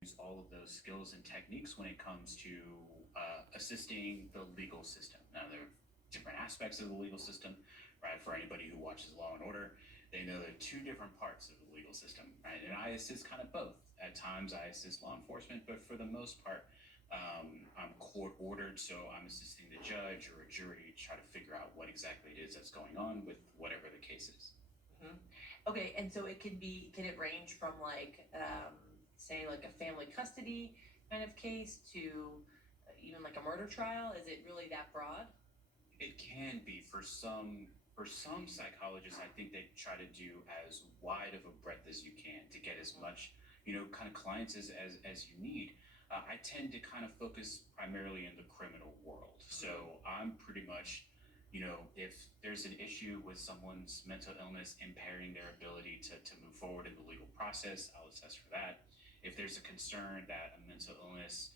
use all of those skills and techniques when it comes to assisting the legal system. Now, there are different aspects of the legal system, right? For anybody who watches Law and Order, they know there are two different parts of the legal system, right? And I assist kind of both. At times, I assist law enforcement, but for the most part, I'm court ordered, so I'm assisting the judge or a jury to try to figure out what exactly it is that's going on with whatever the case is. Mhm. Okay, and so can it range from like, say, like a family custody kind of case to even like a murder trial? Is it really that broad? It can be for some psychologists. I think they try to do as wide of a breadth as you can to get as much kind of clients as you need. I tend to kind of focus primarily in the criminal world, so I'm pretty much if there's an issue with someone's mental illness impairing their ability to move forward in the legal process, I'll assess for that. If there's a concern that a mental illness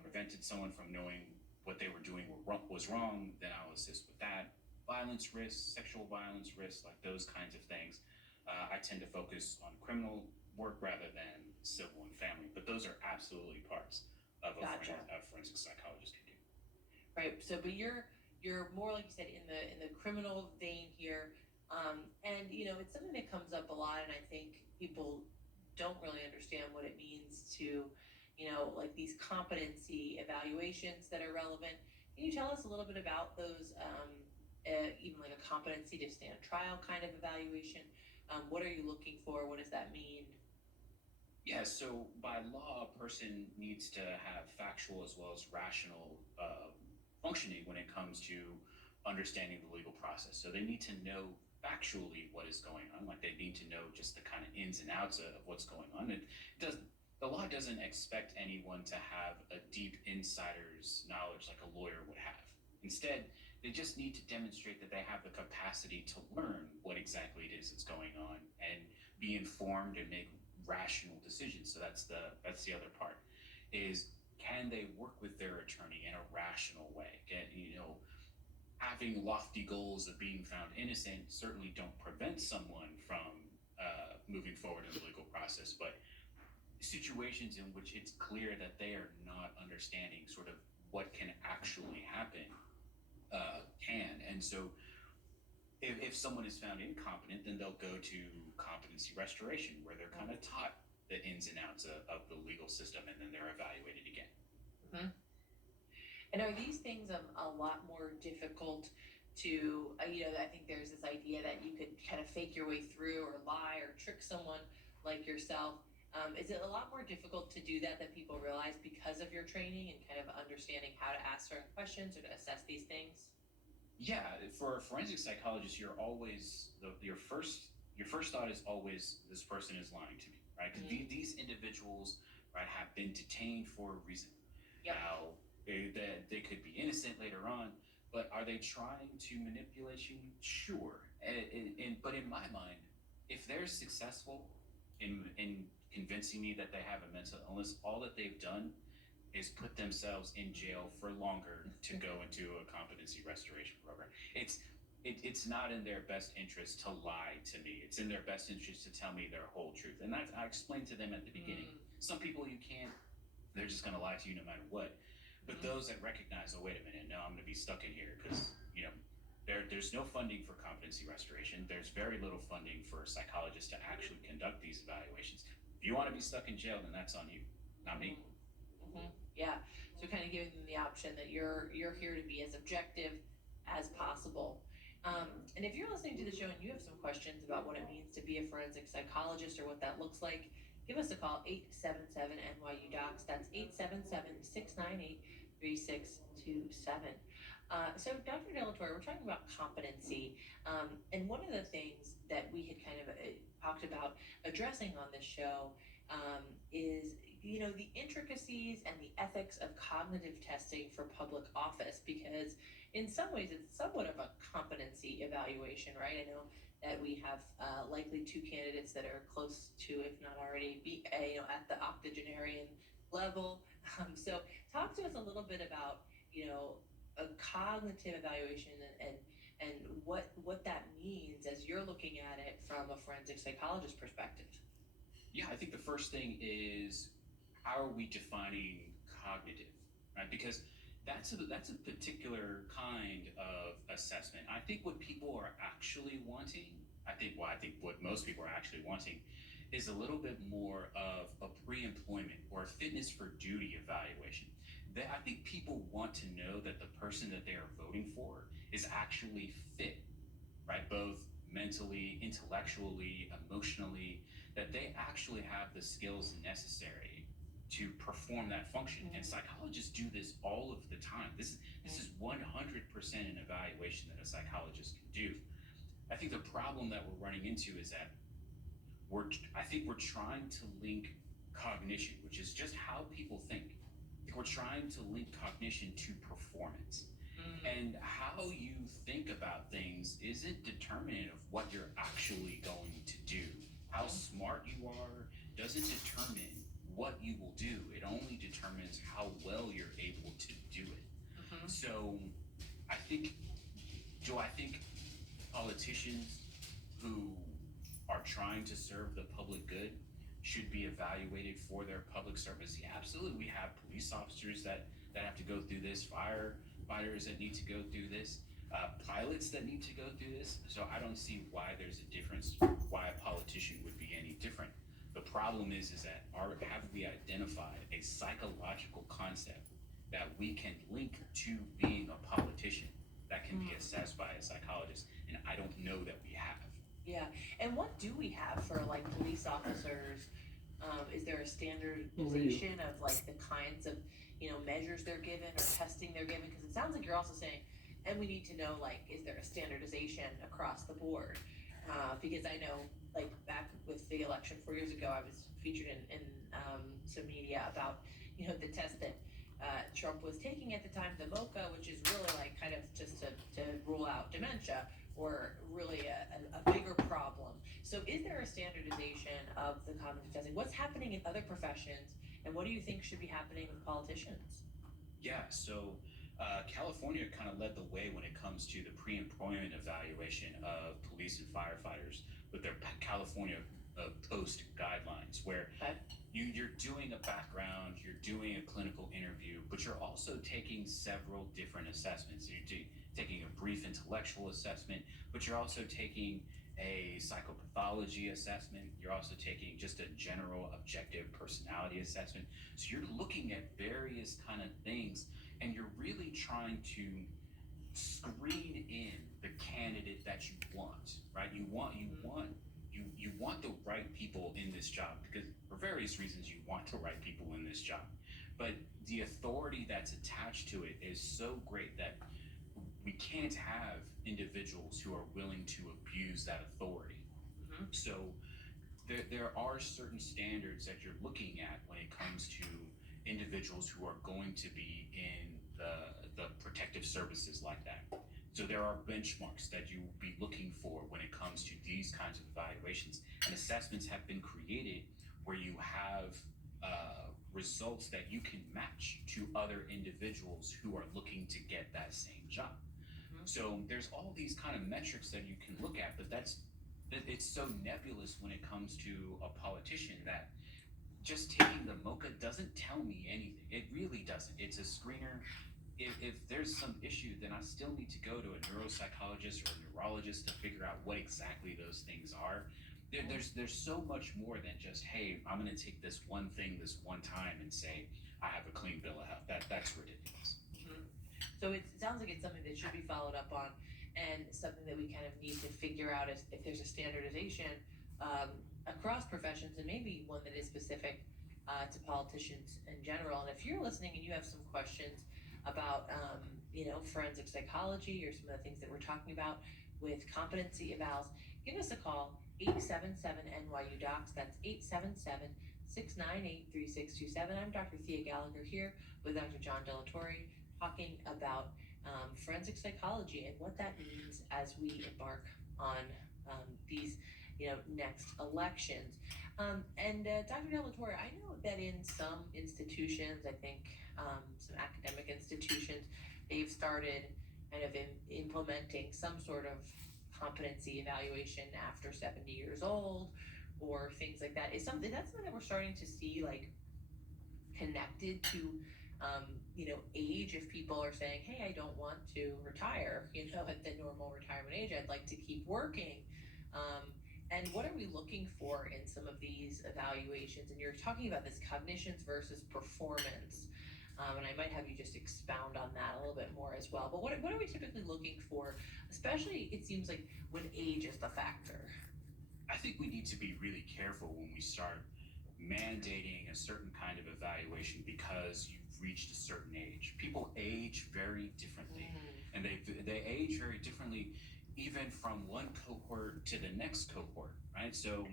prevented someone from knowing what they were doing was wrong, then I'll assist with that. Violence risks, sexual violence risks, like those kinds of things. I tend to focus on criminal work rather than civil and family, but those are absolutely parts of Gotcha. a forensic psychologist can do. Right. So, but you're more like you said in the criminal vein here, and it's something that comes up a lot, and I think people don't really understand what it means to, like these competency evaluations that are relevant. Can you tell us a little bit about those, even like a competency to stand trial kind of evaluation? What are you looking for? What does that mean? Yeah, so by law, a person needs to have factual as well as rational functioning when it comes to understanding the legal process. So they need to know factually what is going on, like they need to know just the kind of ins and outs of what's going on. It does The law doesn't expect anyone to have a deep insider's knowledge like a lawyer would have. Instead, they just need to demonstrate that they have the capacity to learn what exactly it is that's going on and be informed and make rational decisions. So that's the other part is can they work with their attorney in a rational way? Having lofty goals of being found innocent certainly don't prevent someone from moving forward in the legal process, but situations in which it's clear that they are not understanding sort of what can actually happen can. And so if someone is found incompetent, then they'll go to competency restoration, where they're kind of taught the ins and outs of the legal system, and then they're evaluated again. Mhm. And are these things a lot more difficult to, I think there's this idea that you could kind of fake your way through or lie or trick someone like yourself. Is it a lot more difficult to do that than people realize because of your training and kind of understanding how to ask certain questions or to assess these things? Yeah, for a forensic psychologist, your first thought is always this person is lying to me, right? Because Mm, these individuals, right, have been detained for a reason. yep. Now, they could be innocent later on, but are they trying to manipulate you? Sure. But in my mind, if they're successful in convincing me that they have a mental illness, all that they've done is put themselves in jail for longer to go into a competency restoration program. It's not in their best interest to lie to me. It's in their best interest to tell me their whole truth. And I explained to them at the beginning. Mm, Some people you can't. They're just going to lie to you no matter what. But mhm. those that recognize, oh wait a minute, no, I'm going to be stuck in here because there's no funding for competency restoration. There's very little funding for psychologists to actually conduct these evaluations. If you want to be stuck in jail, then that's on you, not me. Hmm. Yeah. So kind of giving them the option that you're here to be as objective as possible. And if you're listening to the show and you have some questions about what it means to be a forensic psychologist or what that looks like, give us a call 877 NYU Docs. That's 877-698-3627. So Dr. Delatorre, we're talking about competency. And one of the things that we had kind of talked about addressing on this show is the intricacies and the ethics of cognitive testing for public office, because in some ways it's somewhat of a competency evaluation, right? I know that we have likely two candidates that are close to, if not already, at the octogenarian level. So talk to us a little bit about a cognitive evaluation and what that means as you're looking at it from a forensic psychologist perspective. Yeah, I think the first thing is how are we defining cognitive, right? Because that's a particular kind of assessment. I think what people are actually wanting, I think what most people are actually wanting is a little bit more of a pre-employment or a fitness for duty evaluation. I think people want to know that the person that they are voting for is actually fit, right? Both mentally, intellectually, emotionally, that they actually have the skills necessary to perform that function. And psychologists do this all of the time. This is 100% an evaluation that a psychologist can do. I think the problem that we're running into is that I think we're trying to link cognition, which is just how people think. I think we're trying to link cognition to performance. And how you think about things isn't determinant of what you're actually going to do. How smart you are doesn't determine what you will do. It only determines how well you're able to do it. So I think, do I think politicians who are trying to serve the public good should be evaluated for their public service? Yeah, absolutely. We have police officers that have to go through this, firefighters that need to go through this, pilots that need to go through this. So I don't see why there's a difference, why a politician would be any different. The problem is that have we identified a psychological concept that we can link to being a politician that can be assessed by a psychologist? And I don't know that we have. Yeah, and what do we have for like police officers? Is there a standardization of like the kinds of, measures they're given or testing they're given? Because it sounds like you're also saying, and we need to know like, is there a standardization across the board? Because I know like back with the election 4 years ago, I was featured in some media about, the test that Trump was taking at the time, the MOCA, which is really like kind of just to rule out dementia or really a bigger problem. So is there a standardization of the cognitive testing? What's happening in other professions, and what do you think should be happening with politicians? Yeah, so California kind of led the way when it comes to the pre-employment evaluation of police and firefighters with their California post guidelines, where Okay. you're doing a background, you're doing a clinical interview, but you're also taking several different assessments. Taking a brief intellectual assessment, but you're also taking a psychopathology assessment. You're also taking just a general objective personality assessment. So you're looking at various kind of things, and you're really trying to screen in the candidate that you want, right? You want the right people in this job because for various reasons you want the right people in this job. But the authority that's attached to it is so great that we can't have individuals who are willing to abuse that authority. So there are certain standards that you're looking at when it comes to individuals who are going to be in the protective services like that. So there are benchmarks that you will be looking for when it comes to these kinds of evaluations. And assessments have been created where you have results that you can match to other individuals who are looking to get that same job. So there's all these kind of metrics that you can look at, but it's so nebulous when it comes to a politician that just taking the MOCA doesn't tell me anything. It really doesn't. It's a screener. If there's some issue, then I still need to go to a neuropsychologist or a neurologist to figure out what exactly those things are. There's so much more than just, hey, I'm going to take this one thing this one time and say I have a clean bill of health. That's ridiculous. So it sounds like it's something that should be followed up on, and something that we kind of need to figure out if there's a standardization across professions, and maybe one that is specific to politicians in general. And if you're listening and you have some questions about, forensic psychology or some of the things that we're talking about with competency evals, give us a call, 877-NYU-DOCS. That's 877-698-3627. I'm Dr. Thea Gallagher here with Dr. John Delatorre, talking about forensic psychology and what that means as we embark on these, next elections. And Dr. Delatorre, I know that in some institutions, I think some academic institutions, they've started kind of implementing some sort of competency evaluation after 70 years old or things like that. Is something that's something that we're starting to see like connected to age. If people are saying, hey, I don't want to retire, at the normal retirement age, I'd like to keep working. um, and what are we looking for in some of these evaluations? And you're talking about this cognitions versus performance. And I might have you just expound on that a little bit more as well. But what are we typically looking for, especially it seems like when age is the factor? I think we need to be really careful when we start mandating a certain kind of evaluation because you've reached a certain age. People age very differently, and they age very differently, even from one cohort to the next cohort, right? So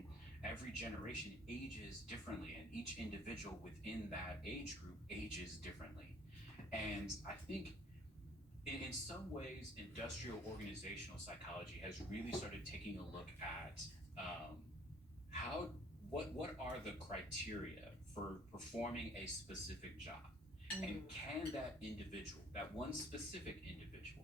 every generation ages differently, and each individual within that age group ages differently. And I think in some ways, industrial organizational psychology has really started taking a look at um, how what are the criteria for performing a specific job, and can that individual, that one specific individual,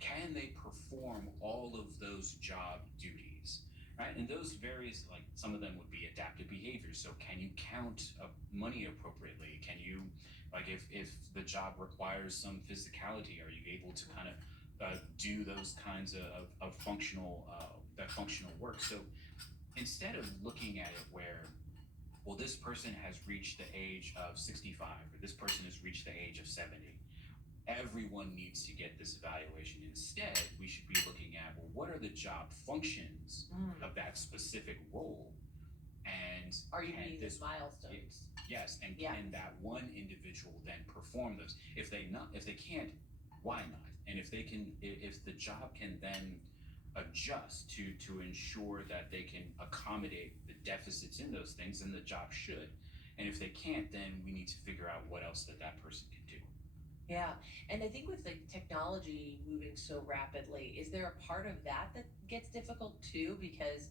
can they perform all of those job duties, right? And those various, like, some of them would be adaptive behaviors. So can you count money appropriately? Can you, like, if the job requires some physicality, are you able to kind of do those kinds of functional that functional work? So instead of looking at it where, well, this person has reached the age of 65 or this person has reached the age of 70, everyone needs to get this evaluation. Instead, we should be looking at, well, what are the job functions of that specific role, and Are you can meeting this these milestones? yes, and Yeah. can that one individual then perform those? If they can't, why not? And if they can, if the job can then adjust to ensure that they can accommodate the deficits in those things, then the job should. And if they can't, then we need to figure out what else that person can do. Yeah, and I think with like technology moving so rapidly, is there a part of that that gets difficult too? Because,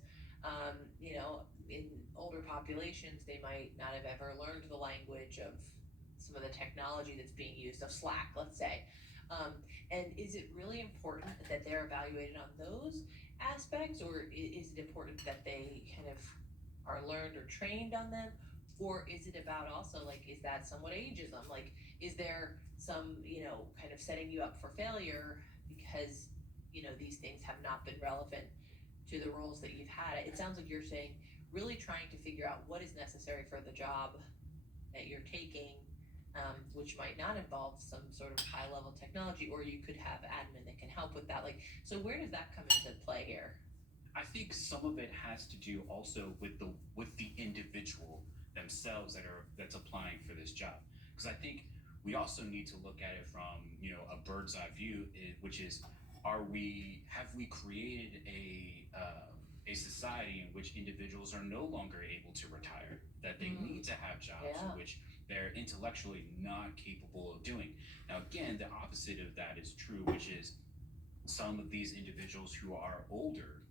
in older populations, they might not have ever learned the language of some of the technology that's being used, of Slack, let's say. Um, and is it really important that they're evaluated on those aspects, or is it important that they kind of are learned or trained on them? Or is it about also like, is that somewhat ageism? Like, is there some, kind of setting you up for failure because, these things have not been relevant to the roles that you've had? It sounds like you're saying really trying to figure out what is necessary for the job that you're taking, which might not involve some sort of high level technology, or you could have admin that can help with that. Like, so where does that come into play here? I think some of it has to do also with the individual themselves that's applying for this job. Because I think we also need to look at it from, a bird's eye view, which is, have we created a society in which individuals are no longer able to retire, that they need to have jobs in Yeah. which they're intellectually not capable of doing. Now, again, the opposite of that is true, which is some of these individuals who are older,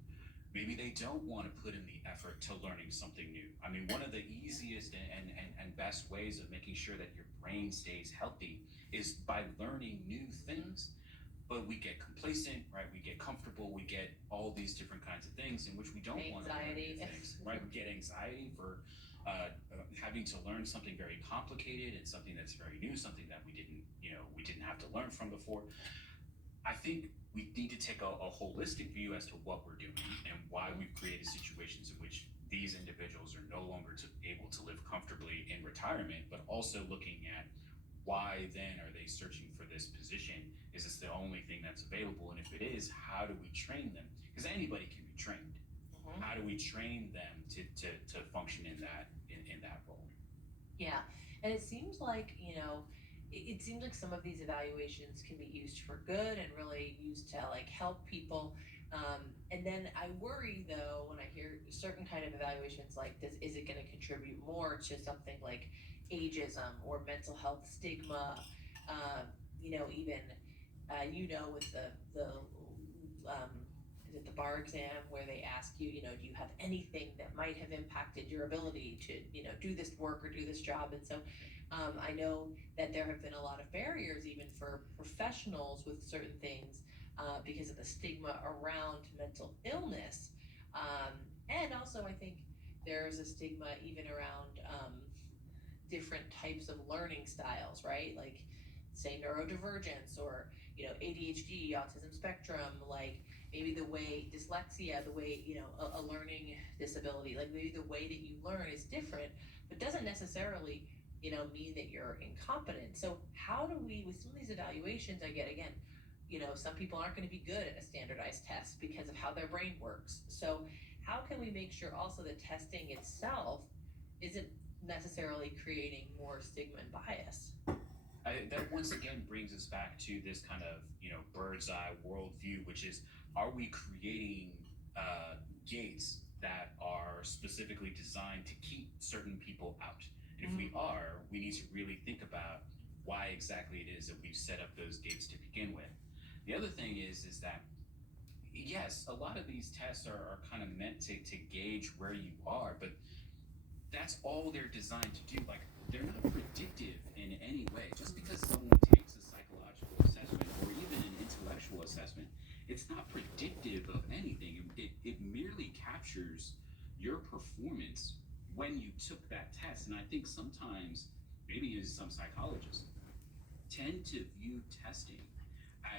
maybe they don't want to put in the effort to learning something new. I mean, one of the easiest and best ways of making sure that your brain stays healthy is by learning new things. But we get complacent, right? We get comfortable, we get all these different kinds of things in which we don't want to learn new Anxiety. things, right? We get anxiety for having to learn something very complicated and something that's very new, something that we didn't have to learn from before. I think we need to take a holistic view as to what we're doing and why we've created situations in which these individuals are no longer able to live comfortably in retirement, but also looking at why then are they searching for this position? Is this the only thing that's available? And if it is, how do we train them? Because anybody can be trained. Mhm. How do we train them to function in that role? Yeah, and it seems like, it seems like some of these evaluations can be used for good and really used to like help people. And then I worry though when I hear certain kind of evaluations like this, is it going to contribute more to something like ageism or mental health stigma? Even with the is it the bar exam where they ask you, do you have anything that might have impacted your ability to, do this work or do this job? And so I know that there have been a lot of barriers even for professionals with certain things because of the stigma around mental illness. And also, I think there's a stigma even around different types of learning styles, right? Like, say, neurodivergence, or ADHD, autism spectrum, like maybe the way dyslexia, the way, a learning disability, like maybe the way that you learn is different, but doesn't necessarily, mean that you're incompetent. So how do we, with some of these evaluations, I get, again, some people aren't going to be good at a standardized test because of how their brain works. So how can we make sure also the testing itself isn't necessarily creating more stigma and bias? That once again brings us back to this kind of bird's eye worldview, which is, are we creating gates that are specifically designed to keep certain people out? And if we Mm. are, we need to really think about why exactly it is that we've set up those gates to begin with. The other thing is that yes, a lot of these tests are kind of meant to gauge where you are, but that's all they're designed to do. Like, they're not predictive in any way. Just because someone takes a psychological assessment or even an intellectual assessment, it's not predictive of anything. It merely captures your performance when you took that test. And I think sometimes, maybe as some psychologists, tend to view testing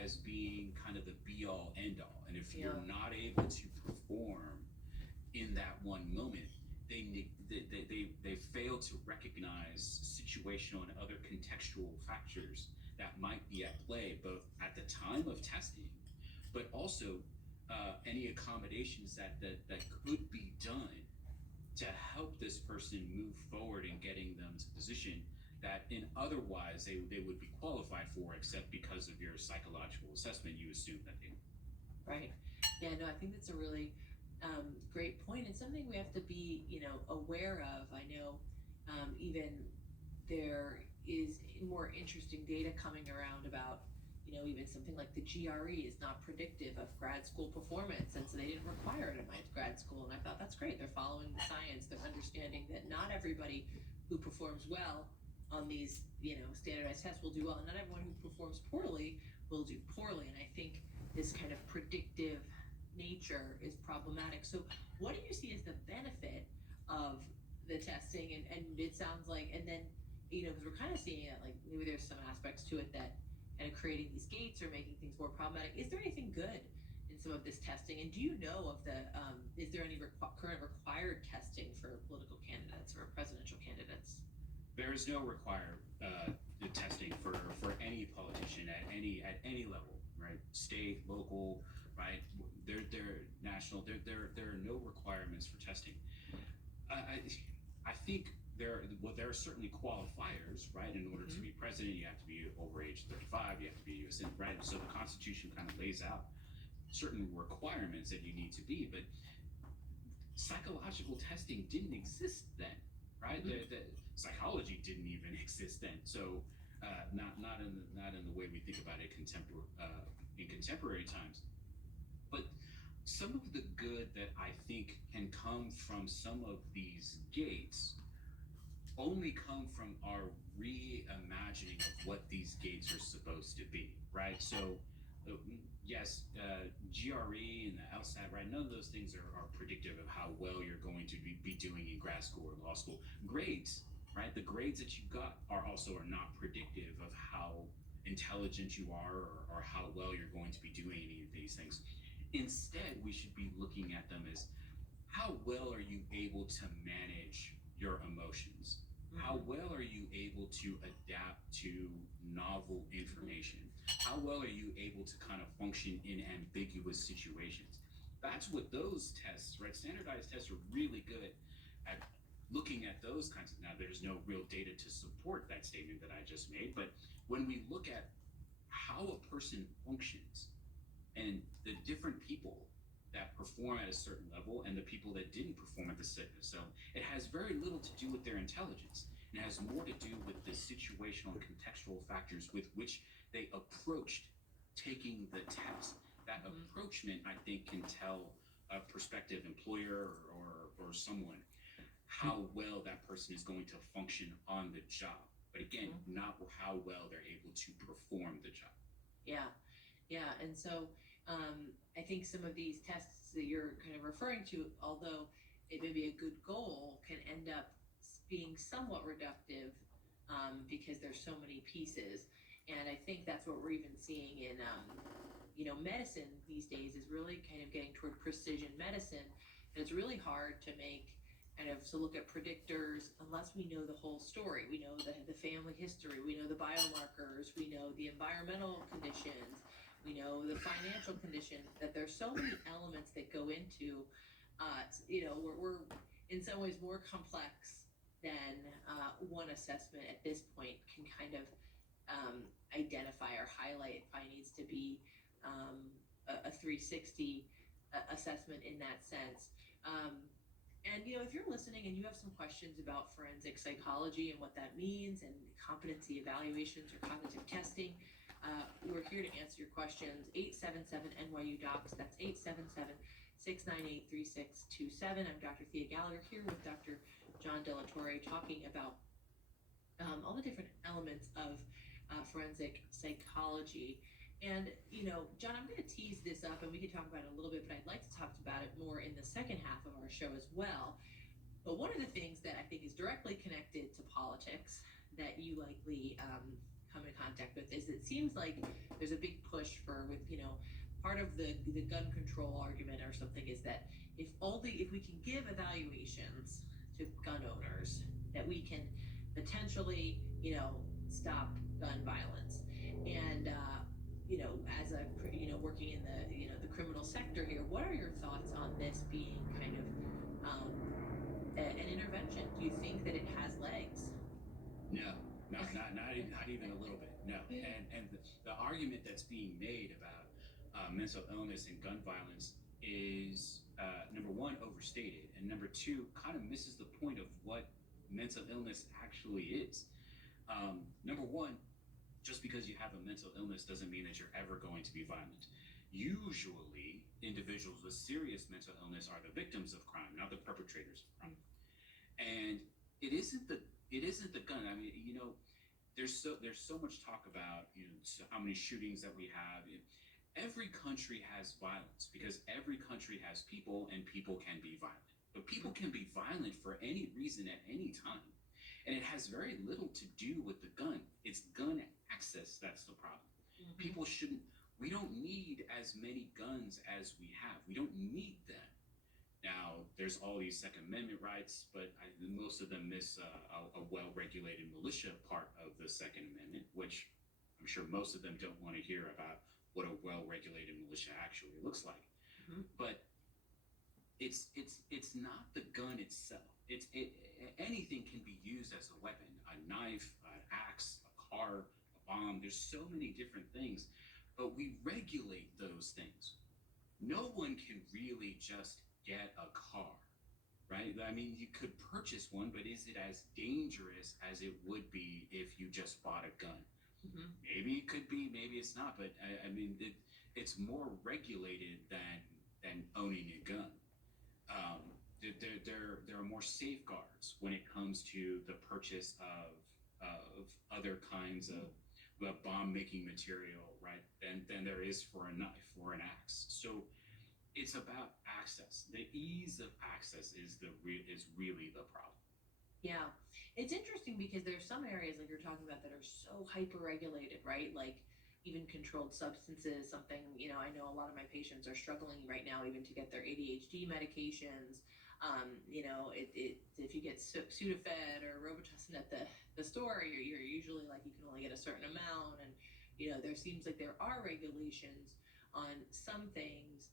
as being kind of the be all end all. And if Yeah. you're not able to perform in that one moment, they fail to recognize situational and other contextual factors that might be at play both at the time of testing, but also any accommodations that could be done to help this person move forward in getting them to a position that in otherwise they would be qualified for, except because of your psychological assessment you assume that they. Right. Yeah, no, I think that's a really great point, and something we have to be, aware of. I know, even there is more interesting data coming around about, even something like the GRE is not predictive of grad school performance, and so they didn't require it in my grad school. And I thought that's great. They're following the science. They're understanding that not everybody who performs well on these, standardized tests will do well, and not everyone who performs poorly will do poorly. And I think this kind of predictive nature is problematic. So, what do you see as the benefit of the testing? And it sounds like, and then, because we're kind of seeing it like maybe there's some aspects to it that kind of creating these gates or making things more problematic. Is there anything good in some of this testing? And do you know of is there any current required testing for political candidates or presidential candidates? There is no required testing for any politician at any level, right? State, local, right? They're national. There are no requirements for testing. I think there are certainly qualifiers, right? In order to Mm-hmm. be president, you have to be over age 35. You have to be a U.S. citizen, right? So the Constitution kind of lays out certain requirements that you need to be, but psychological testing didn't exist then, right? Mm-hmm. The psychology didn't even exist then. So not in the way we think about it in contemporary times. But some of the good that I think can come from some of these gates only come from our reimagining of what these gates are supposed to be, right? So, uh, yes, GRE and the LSAT, right? None of those things are predictive of how well you're going to be doing in grad school or law school. Grades, right? The grades that you got are not predictive of how intelligent you are, or how well you're going to be doing any of these things. Instead, we should be looking at them as, how well are you able to manage your emotions? How Mm-hmm. well are you able to adapt to novel information? How well are you able to kind of function in ambiguous situations? That's what those tests, right? Standardized tests are really good at looking at those kinds of. Now, there's no real data to support that statement that I just made, but when we look at how a person functions and the different people that perform at a certain level and the people that didn't perform at the same, so it has very little to do with their intelligence, and it has more to do with the situational and contextual factors with which they approached taking the test. That Mm-hmm. approachment, I think, can tell a prospective employer, or someone how well that person is going to function on the job, but again, Mm-hmm. not how well they're able to perform the job. Yeah. Yeah, and so I think some of these tests that you're kind of referring to, although it may be a good goal, can end up being somewhat reductive because there's so many pieces. And I think that's what we're even seeing in, medicine these days is really kind of getting toward precision medicine. And it's really hard to make to look at predictors unless we know the whole story. We know the family history, we know the biomarkers, we know the environmental conditions, we know the financial condition, that there's so many elements that go into, we're in some ways more complex than one assessment at this point can kind of identify or highlight. It probably needs to be a 360 assessment in that sense. And if you're listening and you have some questions about forensic psychology and what that means and competency evaluations or cognitive testing, we're here to answer your questions. 877 NYU Docs. That's 877-698-3627. I'm Dr. Thea Gallagher here with Dr. John Delatorre talking about all the different elements of forensic psychology. And, John, I'm going to tease this up and we can talk about it a little bit, but I'd like to talk about it more in the second half of our show as well. But one of the things that I think is directly connected to politics that you likely come in contact with is it seems like there's a big push part of the gun control argument or something is that if we can give evaluations to gun owners, that we can potentially, stop gun violence. And, as working in the criminal sector here, what are your thoughts on this being kind of an intervention? Do you think that it has legs? No, not even a little bit. No, and the argument that's being made about mental illness and gun violence is number one overstated, and number two kind of misses the point of what mental illness actually is. Number one, just because you have a mental illness doesn't mean that you're ever going to be violent. Usually, individuals with serious mental illness are the victims of crime, not the perpetrators of crime. And it isn't the gun. I mean, there's so much talk about how many shootings that we have. Every country has violence because every country has people, and people can be violent. But people can be violent for any reason at any time. And it has very little to do with the gun. It's gun access that's the problem. Mm-hmm. We don't need as many guns as we have. We don't need them. Now, there's all these Second Amendment rights, but most of them miss a well-regulated militia part of the Second Amendment, which I'm sure most of them don't want to hear about what a well-regulated militia actually looks like. Mm-hmm. But it's not the gun itself. Anything can be used as a weapon: a knife, an axe, a car, a bomb. There's so many different things, but we regulate those things. No one can really just get a car, right? I mean, you could purchase one, but is it as dangerous as it would be if you just bought a gun? Mm-hmm. Maybe it could be, maybe it's not, but I mean, it's more regulated than owning a gun. There are more safeguards when it comes to the purchase of other kinds of bomb making material, right? Than there is for a knife or an axe. So it's about access. The ease of access is really the problem. Yeah, it's interesting because there's some areas like you're talking about that are so hyper regulated, right? Like even controlled substances, something, I know a lot of my patients are struggling right now even to get their ADHD medications. If you get Sudafed or Robitussin at the store, you're usually like, you can only get a certain amount. And, there seems like there are regulations on some things.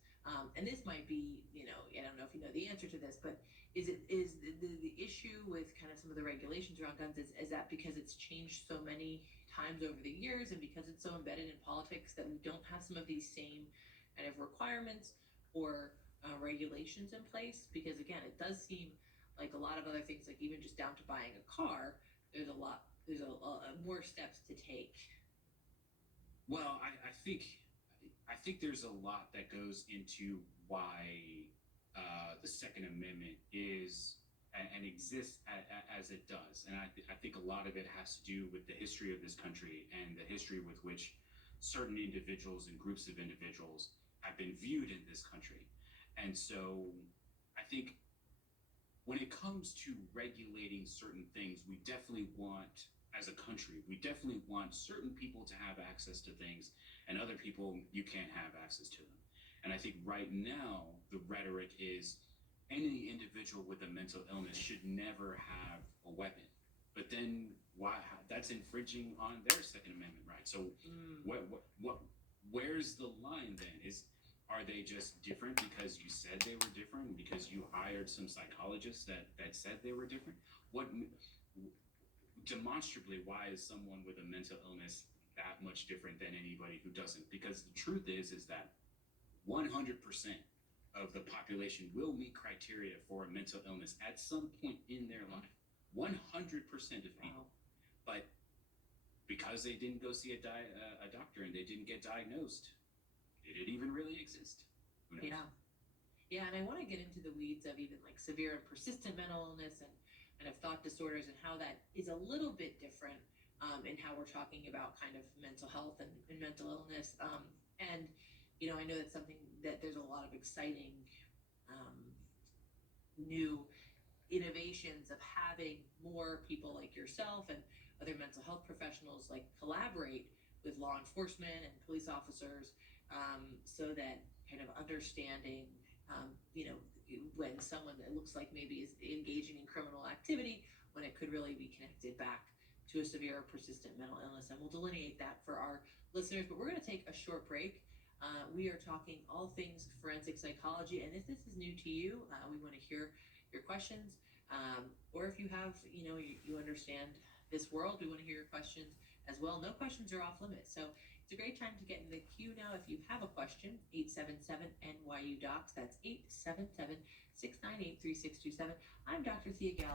And this might be, I don't know if you know the answer to this, but is the issue with kind of some of the regulations around guns is that because it's changed so many times over the years and because it's so embedded in politics that we don't have some of these same kind of requirements or regulations in place? Because again, it does seem like a lot of other things, like even just down to buying a car, there's a more steps to take. Well, I think there's a lot that goes into why the Second Amendment is and exists as it does, and I think a lot of it has to do with the history of this country and the history with which certain individuals and groups of individuals have been viewed in this country. And so I think when it comes to regulating certain things, we definitely want, as a country, we definitely want certain people to have access to things, and other people you can't have access to them. And I think right now the rhetoric is any individual with a mental illness should never have a weapon. But then why? That's infringing on their Second Amendment right. So Mm, what where's the line then? Is are they just different because you said they were different because you hired some psychologists that said they were different? What demonstrably, why is someone with a mental illness that much different than anybody who doesn't? Because the truth is that 100% of the population will meet criteria for a mental illness at some point in their mhm. life. 100% of people. Wow. But because they didn't go see a doctor and they didn't get diagnosed, did it even really exist? Who knows? Yeah. Yeah, and I want to get into the weeds of even like severe and persistent mental illness and of thought disorders and how that is a little bit different in how we're talking about kind of mental health and mental illness. And, I know that's something that there's a lot of exciting um, new innovations of having more people like yourself and other mental health professionals like collaborate with law enforcement and police officers so that kind of understanding you know when someone that looks like maybe is engaging in criminal activity when it could really be connected back to a severe or persistent mental illness, and we'll delineate that for our listeners. But we're going to take a short break. We are talking all things forensic psychology, and if this is new to you, we want to hear your questions, or if you have, you understand this world, we want to hear your questions as well. No questions are off limits. So it's a great time to get in the queue now. If you have a question, 877 NYU Docs. That's 877 698 3627. I'm Dr. Thea Gall.